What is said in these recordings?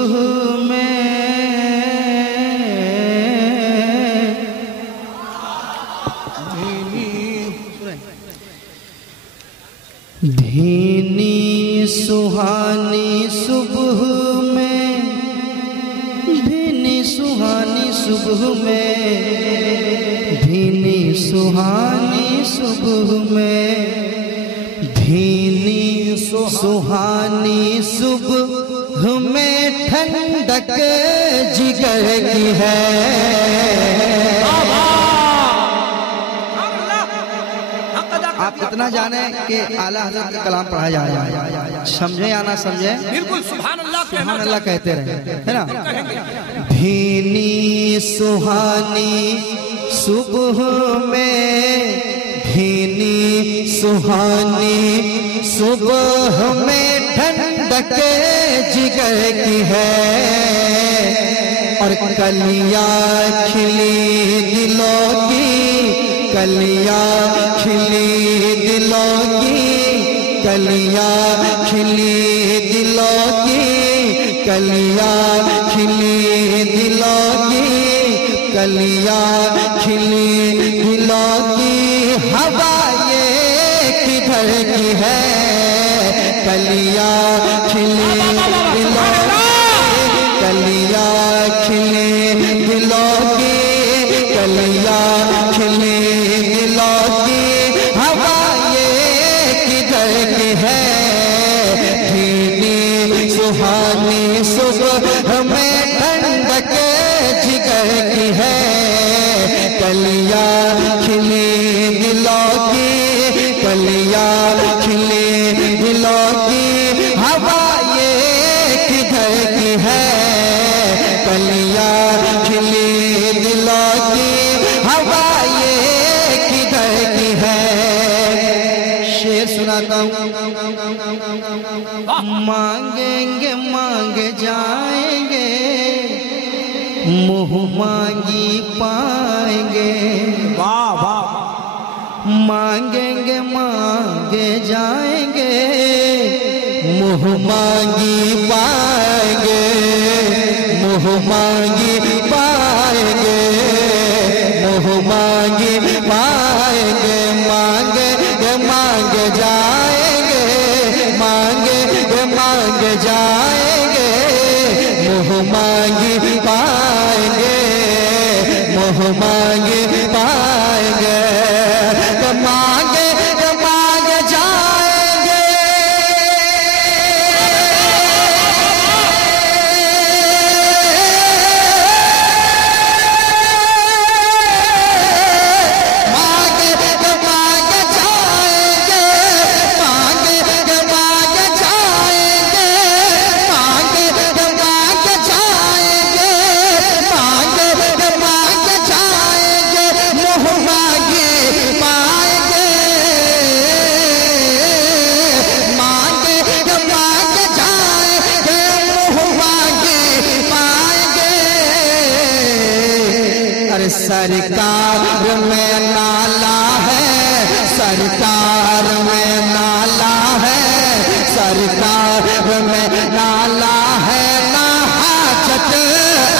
सुबह में धीनी सुहानी सुबह में, धीनी सुहानी सुबह में, धीनी सुहानी सुबह में, धीनी सुहानी सुबह में ठंडक जिगर की है। आप इतना जाने कि आला हज़रत का कलाम पढ़ा जा रहा है, समझे या ना समझे? बिल्कुल सुभान अल्लाह कहते रहे, है ना? धीनी सुहानी सुबह में, धीनी सुहानी सुबह में ठंडक जिगर की है, और कलियां खिली दिलों की, कलियां खिली दिलों की, कलियां खिली दिलों की, कलियां खिली दिलों की, कलियां खिली दिलों की, हवा ये किधर की है? कलियां खिली दिलों की, कलियां खिली दिलों की, कलियां खिली दिलों की, हवा ये किधर की है? धीनी सुहानी सुबह में ठंडक जिगर की है, कलियां खिली दिलों की, कलियां खिली दिलों की, हवा ये किधर की है? कलियां खिली दिलों की, हवा ये किधर की है? शेर सुनाता हूँ। मांगेंगे मांगे जाएंगे, मुँह मांगी पाएंगे। वाह वाह। मांगेंगे मांगे जाएंगे, मुँह मांगी पाएंगे, मुँह मांगी पाएंगे, मुँह मांगी पाएंगे। मांगे मांगे जाएंगे, मांगे मांगे जाएंगे, मुँह मांगी पाएंगे, मुँह मांगी पाएंगे। तो मांगे मांगे जाएंगे, सरकार में नाला है, सरकार में नाला है, सरकार में नाला है, ना हाजत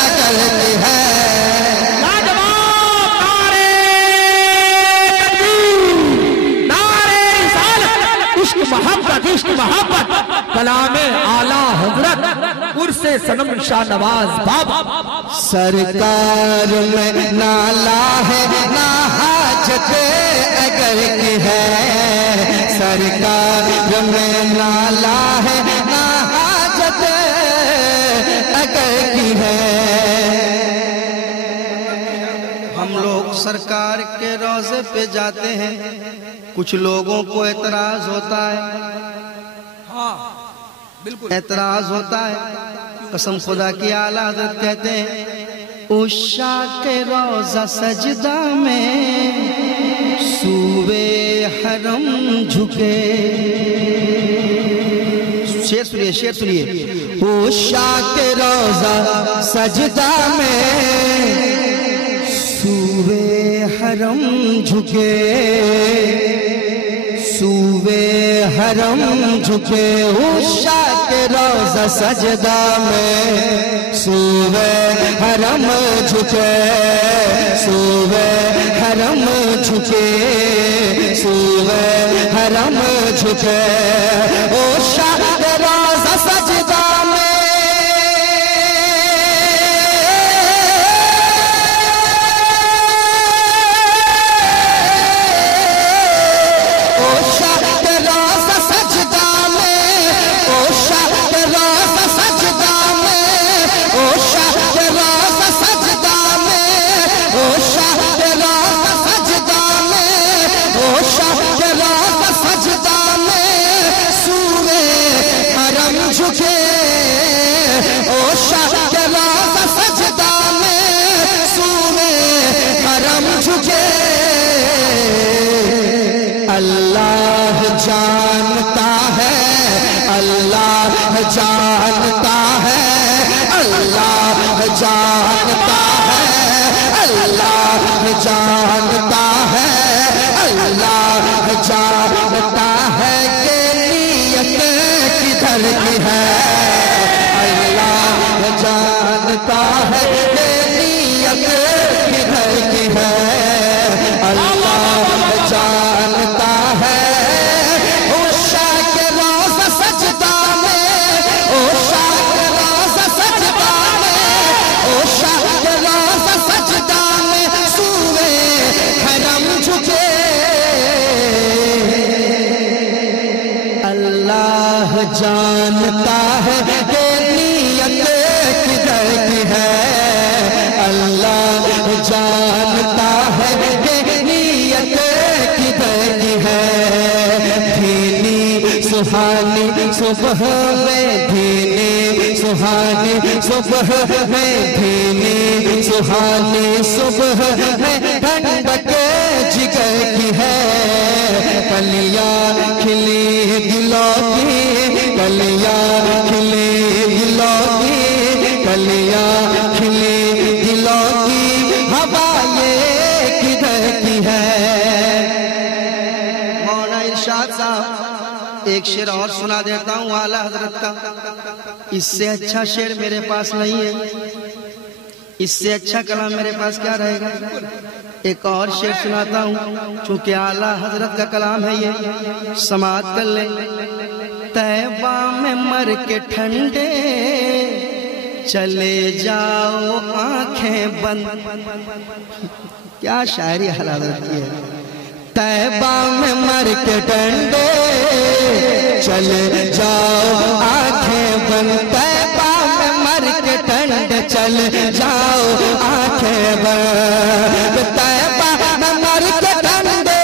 अकल की है। इश्क मोहब्बत कलामे आला हजरत उर्से सनम शाह नवाज बाबा। सरकार में नाला है, ना हाजत अगर की है, सरकार में नाला है, ना हाजत अगर की है। हम लोग सरकार के रोजे पे जाते हैं, कुछ लोगों को एतराज होता है, हाँ बिल्कुल एतराज होता है। कसम खुदा की आला हज़रत कहते हैं, उषा के रोजा सजदा में सूबे हरम झुके। शेर सुनिए, शेर सुनिए। उषा के रोजा सजदा में सूबे हरम झुके, सूवे हरम झुके उषा के रोज़ा सजदा में, सूवे हरम झुके, सूवे हरम झुके, सूवे हरम झुके उषा के रोज़ा सजदा में। अल्लाह जानता है, अल्लाह जानता है, अल्लाह जानता है, अल्लाह जानता है, अल्लाह जानता है कि नीयत किधर की है, अल्लाह जानता है कि नीयत किधर की है, अल्लाह जानता है उषा के रोज़ा सजदा में, उषा के रोज़ा सजदा में, उषा के रोज़ा सजदा में सूवे हरम झुके। अल्लाह जानता है कि नीयत किधर की है, अल्लाह जानता है कि नीयत सुहानी सुबह में, धीनी सुहानी सुबह में, धीनी सुहानी सुबह में ठंडक जिगर की है, कलियां खिली दिलों की, कलियां खिली दिलों की, कलियां खिली दिलों की, हवा ये किधर की है। मौलाना इरशाद साहब एक शेर और सुना देता हूँ आला हजरत का। इससे अच्छा शेर मेरे पास नहीं है, इससे अच्छा कलाम मेरे पास क्या रहेगा। एक और शेर सुनाता हूँ, चूंकि आला हजरत का कलाम है ये, समाअत कर ले। तैबा में मर के ठंडे चले जाओ आंखें बंद। क्या शायरी आला हजरत की है। तैबा में मर के डंडे चले जाओ आंखें बंद, तैबा में मर के डंडे चले जाओ आंखें बंद, तैबा में मर के डंडे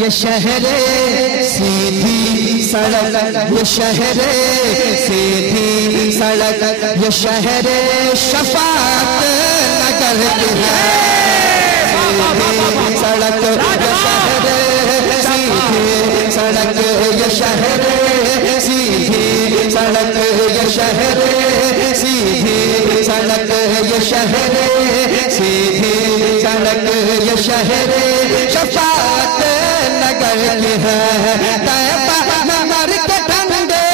ये शहरे सीधी सड़क, ये शहरे सीधी सड़क, ये शहरे शफाअत नगर की है। सीधी सड़क ये शहरे सीधी सड़क, ये शहरे सीधी सड़क, ये शहरे सीधी सड़क, ये शहरे सीधी सड़क, ये शहरे शफाअत नगर की है। तैबा में मर के ठंडे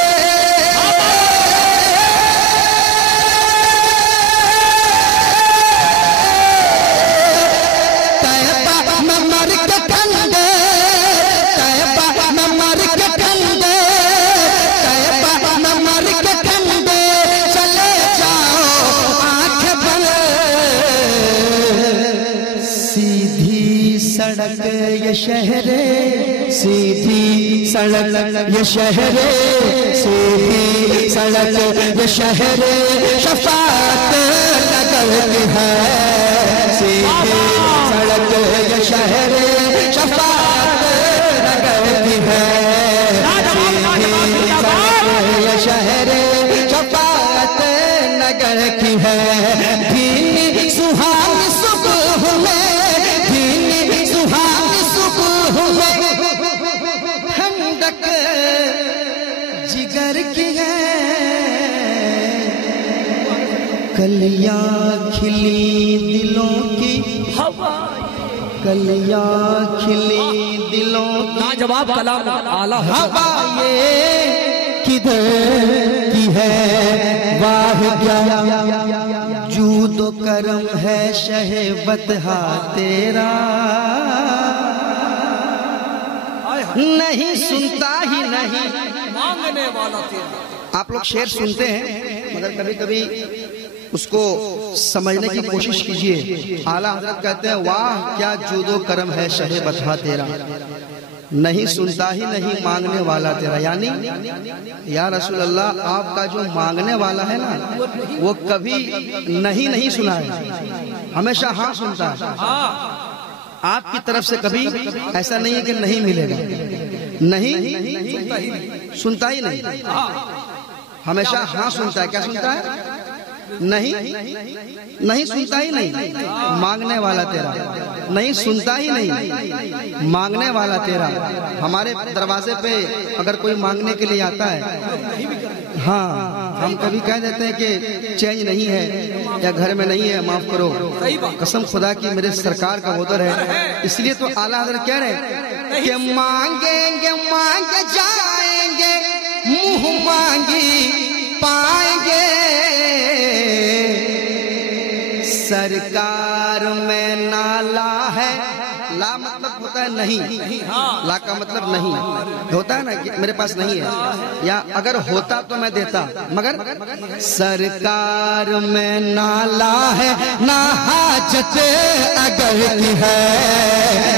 तैबा में मर के ठंडे, तैबा में मर के ठंडे, तैबा में मर के ठंडे चले जाओ आंखें बंद। सीधी सड़क ये शहरे सीधी सड़क, ये शहरे सीधी सड़क, ये शहरे शफाअत नगर की है। सीधी सड़क ये शहरे शफाअत अगर की है, भीनी सुहानी सुबह में, भीनी सुहानी सुबह में ठंडक जिगर की है। कलियां खिली दिलों की हवा, कलियां खिली दिलों की जवाब कलाम आला हवा ये किधर की है, वाह क्या जूदो करम है शहबत हा तेरा, नहीं सुनता ही नहीं मांगने वाला तेरा। आप लोग शेर सुनते हैं मगर कभी कभी उसको समझने की कोशिश कीजिए। आला हजरत कहते हैं वाह क्या जूदो करम है शहबत हा तेरा, नहीं सुनता ही नहीं मांगने वाला तेरा। यानी या रसूल अल्लाह आपका जो मांगने वाला है ना वो कभी नहीं सुना है, हमेशा हाँ सुनता है। आपकी तरफ से कभी ऐसा नहीं है कि नहीं मिलेगा, नहीं सुनता ही नहीं, हमेशा हाँ सुनता है। क्या सुनता है? नहीं सुनता ही नहीं मांगने वाला तेरा, नहीं सुनता ही नहीं मांगने वाला तेरा। हमारे दरवाजे पे अगर कोई मांगने के लिए आता है, हाँ हम कभी कह देते हैं कि चेंज नहीं है या घर में नहीं है, माफ करो, कसम खुदा की मेरे सरकार का उधर है। इसलिए तो आला हज़रत कह रहे हैं कि मांगेंगे मांग जाएंगे, मुंह मांगी पाएंगे, सरकार में नाला है। ला मतलब होता है नहीं, ला का मतलब नहीं होता है ना कि मेरे पास नहीं है, या अगर होता तो मैं देता, मगर सरकार में नाला है ना हाजत अगर की है,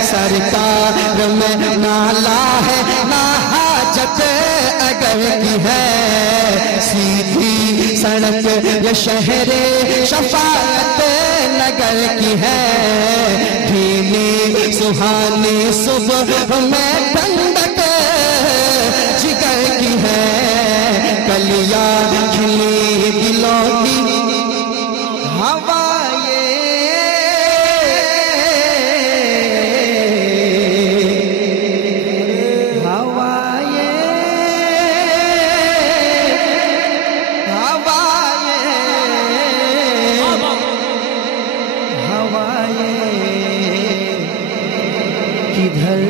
सरकार में नाला है ना हाजत अगर की है, सीधी सड़क ये शहरे शफाअत नगर की है, भीनी सुहानी सुबह में ठंडक जिगर की है, कलियां खिली दिलों की हवा ये हवा ये हवा ये हवा ये किधर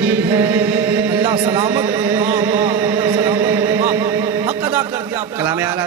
की है। अल्लाह सलामत हक अदा कर दिया। कलाम आला